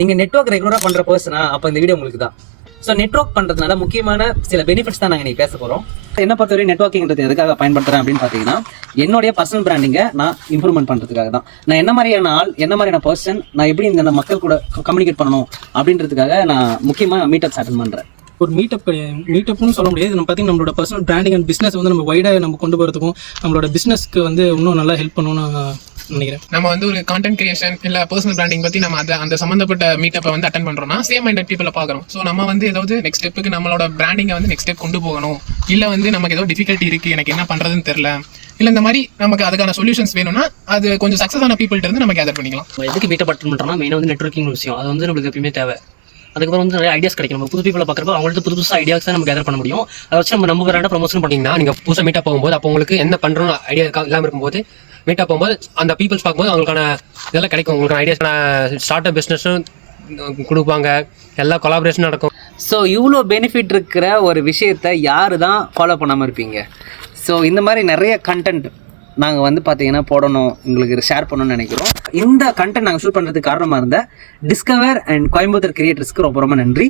நீங்க நெட்வொர்க் ரெகுலரா பண்ற பர்சனா அப்ப இந்த வீடியோ உங்களுக்கு தான். ஸோ நெட்வொர்க் பண்றதுனால முக்கியமான சில பெனிஃபிட்ஸ் தான் நாங்கள் இன்னைக்கு பேச போறோம். என்ன பொறுத்தவரை நெட்வொர்க்கிங்கிறது எதுக்காக பயன்படுத்துறேன் அப்படின்னு பார்த்தீங்கன்னா, என்னுடைய பர்சனல் பிராண்டிங்கை நான் இம்ப்ரூவ்மெண்ட் பண்றதுக்காக தான். நான் என்ன மாதிரியான ஆள், என்ன மாதிரியான பர்சன், நான் எப்படி இந்த மக்கள் கூட கம்யூனிகேட் பண்ணணும் அப்படின்றதுக்காக நான் முக்கியமாக மீட்டப்ஸ் அட்டென்ட் பண்றேன். ஒரு மீட்டப்னு சொல்ல முடியாது. நம்ம பார்த்தீங்கன்னா நம்மளோட பர்சனல் பிராண்டிங் அண்ட் பிஸ்னஸ் வந்து நம்ம வைடாக நம்ம கொண்டு போகிறதுக்கும் நம்மளோட பிஸ்னஸ்க்கு வந்து இன்னும் நல்லா ஹெல்ப் பண்ணணும்னு நான் நினைக்கிறேன். நம்ம வந்து ஒரு கான்டென்ட் கிரியேஷன் இல்ல பர்சனல் பிராண்டிங் பத்தி நம்ம அந்த சம்பந்தப்பட்ட மீட்டப்பை வந்து அட்டென்ட் பண்றோம்னா சேம் மைண்டட் பீப்பிளை பார்க்குறோம். ஸோ நம்ம வந்து ஏதாவது நெக்ஸ்ட் ஸ்டெப்புக்கு நம்மளோட பிராண்டிங்கை வந்து நெக்ஸ்ட் ஸ்டெப் கொண்டு போகணும், இல்லை வந்து நமக்கு ஏதோ டிஃபிகல்ட்டி இருக்கு, எனக்கு என்ன பண்றதுன்னு தெரியல, இல்லை இந்த மாதிரி நமக்கு அதுக்கான சொல்யூஷன்ஸ் வேணும்னா அது கொஞ்சம் சக்ஸஸ் ஆன பீப்பிள்கிட்ட இருந்து நம்ம கேதர் பண்ணிக்கலாம். எதுக்கு மீட்டப் அட்டென்ட் பண்ணுறோம்னா மெயினாக வந்து நெட்வொர்க்கிங் விஷயம். அது வந்து நம்மளுக்கு எப்பயுமே தேவை. அதுக்கப்புறம் வந்து நிறைய ஐடியாஸ் கிடைக்கும். நம்ம புது பீப்பிளை பார்க்குறப்போ அவங்கள்ட்ட புதுசாக ஐடியாஸ் தான் நம்ம கேதர் பண்ண முடியும். அதை வச்சு நம்ம பிராண்டை ப்ரமோஷன் பண்ணிங்கன்னா நீங்கள் புதுசாக மீட்டப் போகும்போது அப்போ உங்களுக்கு என்ன பண்ணுறோம் ஐடியா இல்லாமல் இருக்கும்போது மீட்டப் போகும்போது அந்த பீப்புள்ஸ் பார்க்கும்போது அவங்களுக்கான இதெல்லாம் கிடைக்கும். உங்களுக்கான ஐடியாஸ்க்கான ஸ்டார்ட் அப் பிஸ்னஸும் கொடுப்பாங்க, எல்லா கொலாபரேஷனும் நடக்கும். ஸோ இவ்வளோ பெனிஃபிட் இருக்கிற ஒரு விஷயத்தை யாரு தான் ஃபாலோ பண்ணாமல் இருப்பீங்க? ஸோ இந்த மாதிரி நிறைய கண்டென்ட் நாங்கள் வந்து பார்த்தீங்கன்னா போடணும், உங்களுக்கு ஷேர் பண்ணணும்னு நினைக்கிறோம். இந்த கண்டென்ட் நாங்கள் ஷூட் பண்ணுறதுக்கு காரணமாக இருந்த டிஸ்கவர் அண்ட் கோயம்புத்தூர் கிரியேட்டர்ஸ்க்கு ரொம்ப ரொம்ப நன்றி.